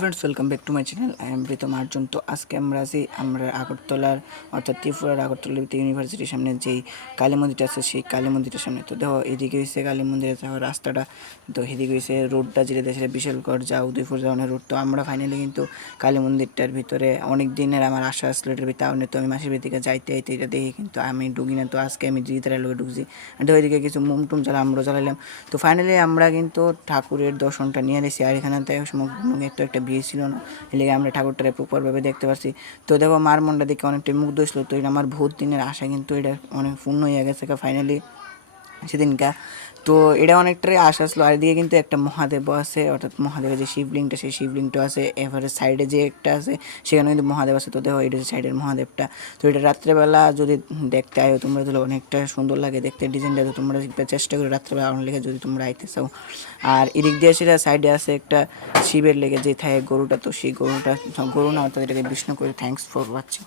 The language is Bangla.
Friends welcome back to my channel. I am Pritam Arjun. তো আজকে আমরা আগরতলার অর্থাৎ ত্রিপুরার আগরতলা ইউনিভার্সিটির সামনে যেই কালী মন্দিরটা আছে সেই কালী মন্দিরের সামনে। তো দেখো এদিকে হয়েছে কালী মন্দিরে যাওয়ার রাস্তাটা, তো এদিকে হয়েছে রোডটা যেটা দেশের বিশালগড় যা উদয়পুর যাওয়ার রোড। তো আমরা ফাইনালি কিন্তু কালী মন্দিরটার ভিতরে অনেক দিনের আমার আশা আসলে এটার ভিতরে তো আমি মাসের ভিতরে যাইতে এটা দেখি কিন্তু আমি ঢুকি না। তো আজকে আমি জিতারের লোকে ঢুকছি, তো ওইদিকে কিছু মুমটুম জ্বালা আমরা জ্বালাইলাম। তো ফাইনালি আমরা কিন্তু ঠাকুরের দর্শনটা নিয়ে নিয়েছি। আর এখানে তো একটা ভিড় ছিল না, এলাকা আমরা ঠাকুরটারে প্রপারভাবে দেখতে পাচ্ছি। তো দেখো মার মনটা দেখে অনেকটাই মুগ্ধ ছিল। তো এটা আমার বহুত দিনের আশা কিন্তু এটা অনেক পূর্ণ হয়ে গেছে ফাইনালি সেদিনকা। তো এটা অনেকটাই আশা আসলো। আর এদিকে কিন্তু একটা মহাদেবও আছে, অর্থাৎ মহাদেবের যে শিবলিঙ্গটা সেই শিবলিঙ্গটা আছে। এবারে সাইডে যে একটা আছে সেখানে কিন্তু মহাদেব আছে। তো দেখো এটা সাইডের মহাদেবটা। তো এটা রাত্রেবেলা যদি দেখতে আয়ো তোমরা, তাহলে অনেকটা সুন্দর লাগে দেখতে ডিজাইনটা। তো তোমরা চেষ্টা করো রাত্রেবেলা আমার লেগে যদি তোমরা আইতে চাও। আর এদিক দিয়ে সেটা সাইডে আছে একটা শিবের লেগে যে থাকে গরুটা, তো সেই গরু না অর্থাৎ এটাকে বিষ্ণু করে। Thanks for watching.